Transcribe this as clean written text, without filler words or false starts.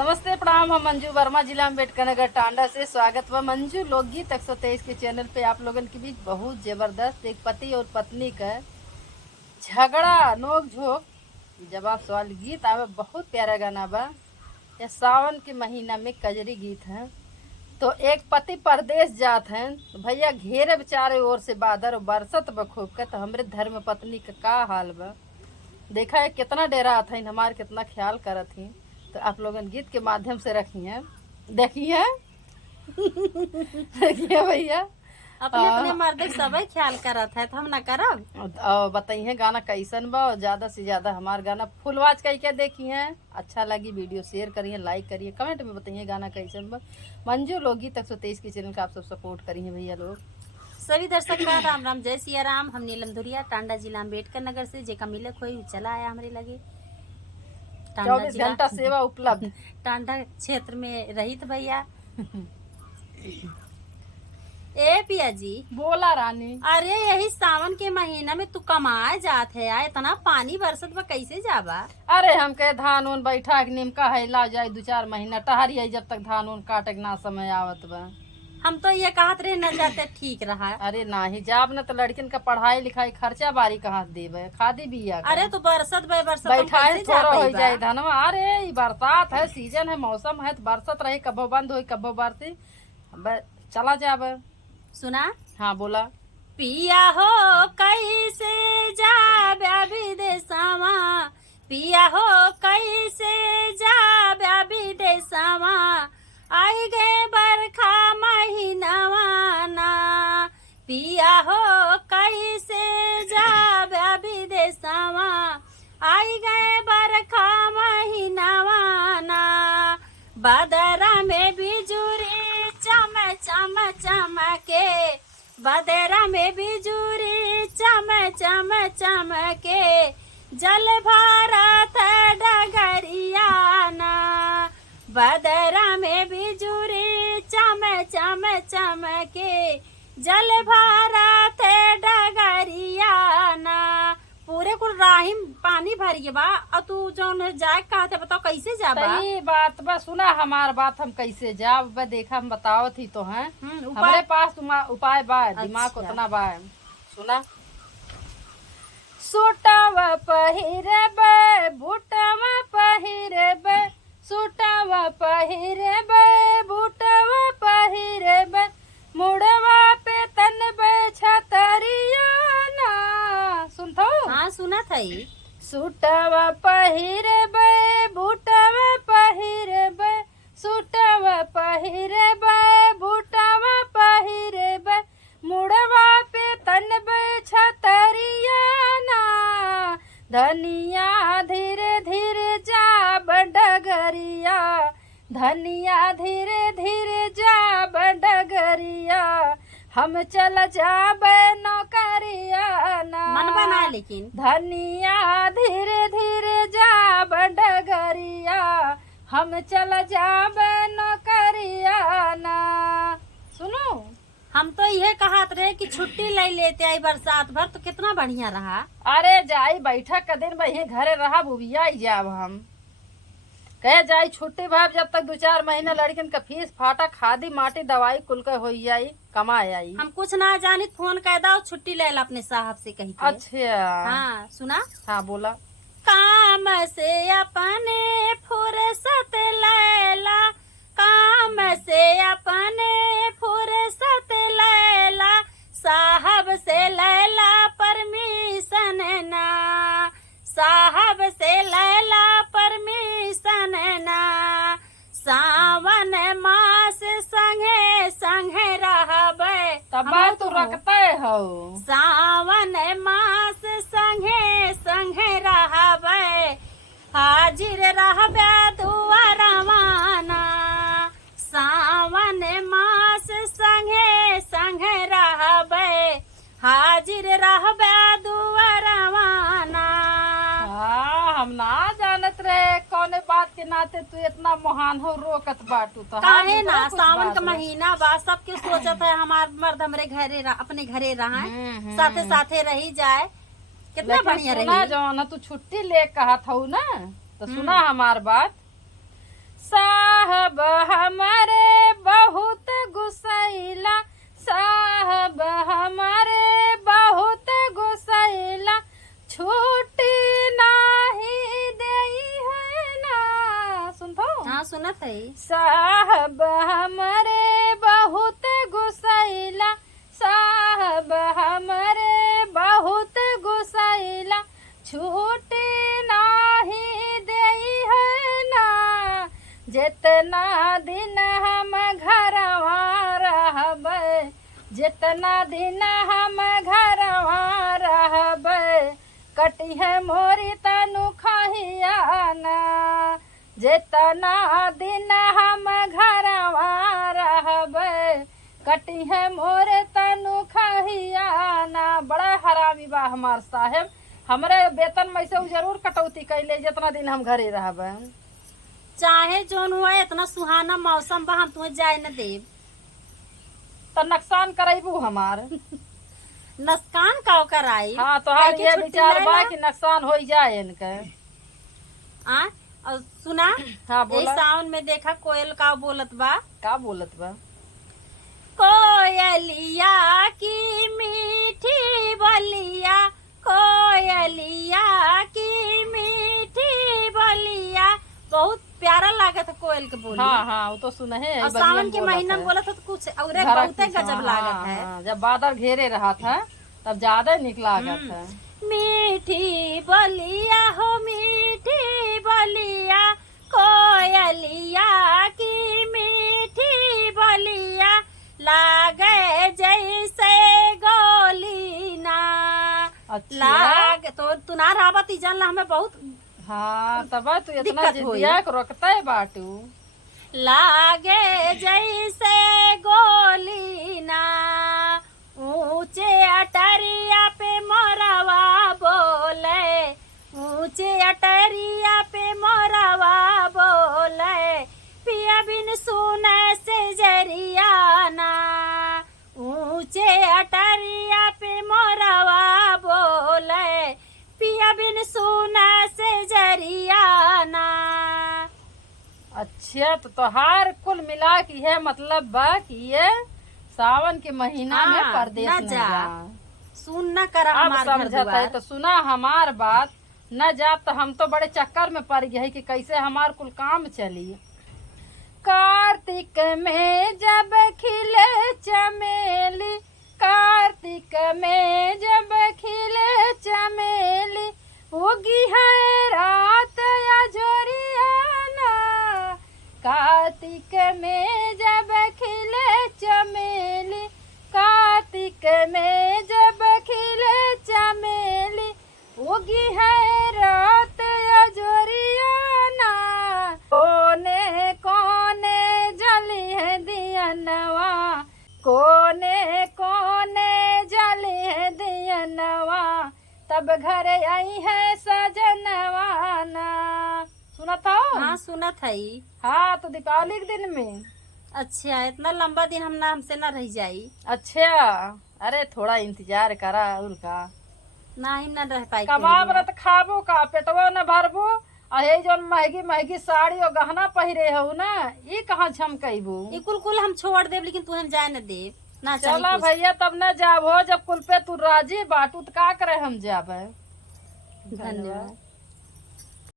नमस्ते प्रणाम। हम मंजू वर्मा, जिला अम्बेडकर नगर टांडा से स्वागत व मंजू लोकगीत 123 के चैनल पे आप लोगों के बीच बहुत जबरदस्त एक पति और पत्नी का झगड़ा नोक झोंक जवाब सवाल गीत आवे। बहुत प्यारा गाना बा। यह सावन के महीना में कजरी गीत है। तो एक पति परदेश जात हैं तो भैया घेरे बेचारे ओर से बादर और बरसत बखूब का। तो हमरे धर्म पत्नी का हाल बा देखा है, कितना डेरा आता है, हमारे कितना ख्याल करत ही। तो आप लोगन गीत के माध्यम से रखी हैं, देखिए देखिए भैया अपने अपने मर्द सबे ख्याल करत है तो हम ना करब। बताइए गाना कैसन बा और ज्यादा से ज्यादा हमार गाना फुल आवाज कह के देखी हैं। अच्छा लगी वीडियो शेयर करिए, लाइक करिए, कमेंट में बताइए गाना कैसन बा। मंजू लोकगीत 123 के चैनल का आप सब सपोर्ट करिए भैया लोग। सभी दर्शक का राम राम, जय सिया राम। हम नीलम धुरिया टांडा जिला अम्बेडकर नगर से जेका मिलक हुई चला आया हमारे लगे। 24 घंटा सेवा उपलब्ध टांडा क्षेत्र में रहित भैया। ए पिया जी बोला रानी। अरे यही सावन के महीना में तू कमाए जात है यार, इतना पानी बरसत बा कैसे जाबा? अरे हम कहे धान उन बैठा के निमका है ला जाए 2-4 महीना टहरी है जब तक धान उन काटे के ना समय आवत बा। हम तो ये कहत रहे न जाते ठीक रहा। अरे नाही जाब न तो लड़किन का पढ़ाई लिखाई खर्चा बारी कहाँ देवे, खादी बिया अरे तो बरसत बरसत बैठा है थोड़ा हो जाए धनवा। अरे ये बरसात है, सीजन है, मौसम है, तो बरसत रही, कब्बो बंद हो कब्बो बरसी चला जाब। सुना? हाँ बोला। पिया हो कैसे जाब्या विदेशवा, पिया हो कैसे जाब्या विदेशवा, आई गए बरखा महीनवा ना। पिया हो कैसे जाब्या विदेशवा, आई गए बरखा महीनवा ना। बदरा में बिजुरी चम चम चमके, बदरा में बिजुरी चम चम चमके, जल भारत डगरिया ना। बदरा में बिजुरी चम चम चमके, जल भारत डगरिया ना। पूरे कुल राहिम पानी भर गया बा और तू जौन जाए कहते बताओ कैसे जाबा? सही बात बा, सुना हमार बात, हम कैसे जाब बा देखा हम बताओ थी तो हैं। हमारे पास उपाय बा, दिमाग उतना बा। सुना। सूटवा पहिरबे बूटवा पहिरबे, सूटवा पहिरबे बूटवा पहिरबे, मुड़वा पे तनबे छतरिया ना। सुनतो? हाँ सुना था। सूटवा पहिरबे बूटवा पहिरबे, सूटवा पहिरबे बूटवा पहिरबे, मुड़वा पे तनबे छतरिया ना। धनिया धीरे धीरे जाब डगरिया, धनिया धीरे धीरे जाब डगरिया, हम चल जाबे नौकरिया ना। मन बना लेकिन धनिया धीरे धीरे जाब डगरिया, हम चल जाबे नौकरिया ना। सुनो, हम तो यह कहत रहे कि छुट्टी ले लेते आई बरसात भर तो कितना बढ़िया रहा। अरे जाई बैठक का दिन वही घरे रहा बुबिया ही जाब। हम कहे जाई छुट्टी भाव जब तक 2-4 महीना लड़किन का फीस फाटा खादी माटी दवाई कुल का हो जाई, कमाए आई। हम कुछ ना जानी फोन कह दो छुट्टी ले ला अपने साहब से कही। अच्छा हाँ सुना। हाँ बोला। काम से अपने फुर्सत लैला, काम से अपने फुर्सत लैला, साहब से लैला परमिशन ना, साहब से लैला परमिशन ना। सावन मास संगे संगे रहबे, तब तू रखते हो। सावन मास संगे संगे रहबे, हाजिर रहबे दुआरवा ना। सावन मास संगे संगे रहबे, हाजिर रहबे दुआरवा ना। हम ना जानत रहे कौने बात के नाते तू इतना महान हो रोकत बाटू। तो काहे ना, सावन का महीना बा, सबके सोचत है हमार मर्द हमरे घरे अपने घरे रहा साथे साथे रही जाए, कितना बढ़िया रही। जो ना तू छुट्टी ले कहा था ना, तो सुना हमार बात। साहब हमारे बहुत गुस्सैला, साहब हमारे बहुत गुस्सैला, छुट्टी नाही देई है ना। सुनतो? हाँ सुनत है। साहब हमारे बहुत गुस्सैला, साहब हमारे बहुत गुस्सैला, छुट्टी नाही देई है ना। जितना दिन हम घरवा रहबै, जितना दिन हम घरवा रहबै, कटी है मोरी तनु खहियाना। जितना दिन हम घरवा रहबै, कटी है मोरे तनु खहियाना। बड़ा हरामी बा हमार साहेब, हमरे वेतन में से उ जरूर कटौती कैले जितना दिन हम घरे रहबै। चाहे जोन हुआ इतना सुहाना मौसम बा, हम तुम्हें जाए न देव। तो नुकसान करेबू हमार। नुकसान का कराई। हाँ तो हर ये विचार बा कि नुकसान हो जाए इनके। और सुना, हाँ बोला। सावन में देखा कोयल का बोलत बा। का बोलत बा? कोयलिया की मीठी बोलिया, कोयलिया की मीठी बोलिया। बहुत प्यारा लागत है कोयल के बोली। हाँ हाँ वो तो सुने है। और सावन के महीना में बोला था तो कुछ और बहुत गजब लागत है। हाँ, जब बादल घेरे रहा था तब ज्यादा निक लागत है। मीठी बोलिया हो मीठी बोलिया, कोयलिया की मीठी बोलिया, लागे जैसे गोली ना। अच्छा लाग तो तू ना रावती जानला हमें बहुत। हाँ तब तू इतना दिक्कत होई। जिद्दिया को रोकता है बाटू। लागे जैसे गोली ना, ऊंचे अटरिया पे मोरवा बोले, ऊंचे अटरिया पे मोरवा बोले, पिया बिन सुने से जरियाना। ऊंचे अटरिया पे मोरवा बोले, पिया बिन सुने से जरियाना। अच्छा तो तोहार कुल मिला की है मतलब बा कि ये सावन के महीना में हाँ, परदेश न न जा। जा। सुन न करा अब हमार घर समझता है द्वार। तो सुना हमार बात। न जा तो हम तो बड़े चक्कर में पड़ गए कि कैसे हमार कुल काम चली। कार्तिक में जब खिले चमेली, कार्तिक में जब खिले चमेली, होगी है रात या जोरियाना। कार्तिक में जब खिले चमेली, कार्तिक में जब खिले चमेली, होगी है रात या जोरियाना। कोने कोने जली है दियनवा, कोने कोने जली है दियनवा, तब घर आई है सजनवाना। सुना था? हाँ सुनत है। हाँ तो दीपावली के दिन में। अच्छा इतना लंबा दिन हम ना हमसे ना रह जाई। अच्छा अरे थोड़ा इंतजार करा और का। ना ही ना रह पाई। कमाब न तो खाबो का, पेटवा न भरबो। अहे जौन महंगी महंगी साड़ी और गहना पहिरे हो ना, ये कहाँ झमकैबू। ये कुल कुल हम छोड़ देब, लेकिन तू हम जाए न दे ना। चला भैया तब न जाबो, जब कुल पे तू राजी बाटू तो का करे हम जाबे। धन्यवाद।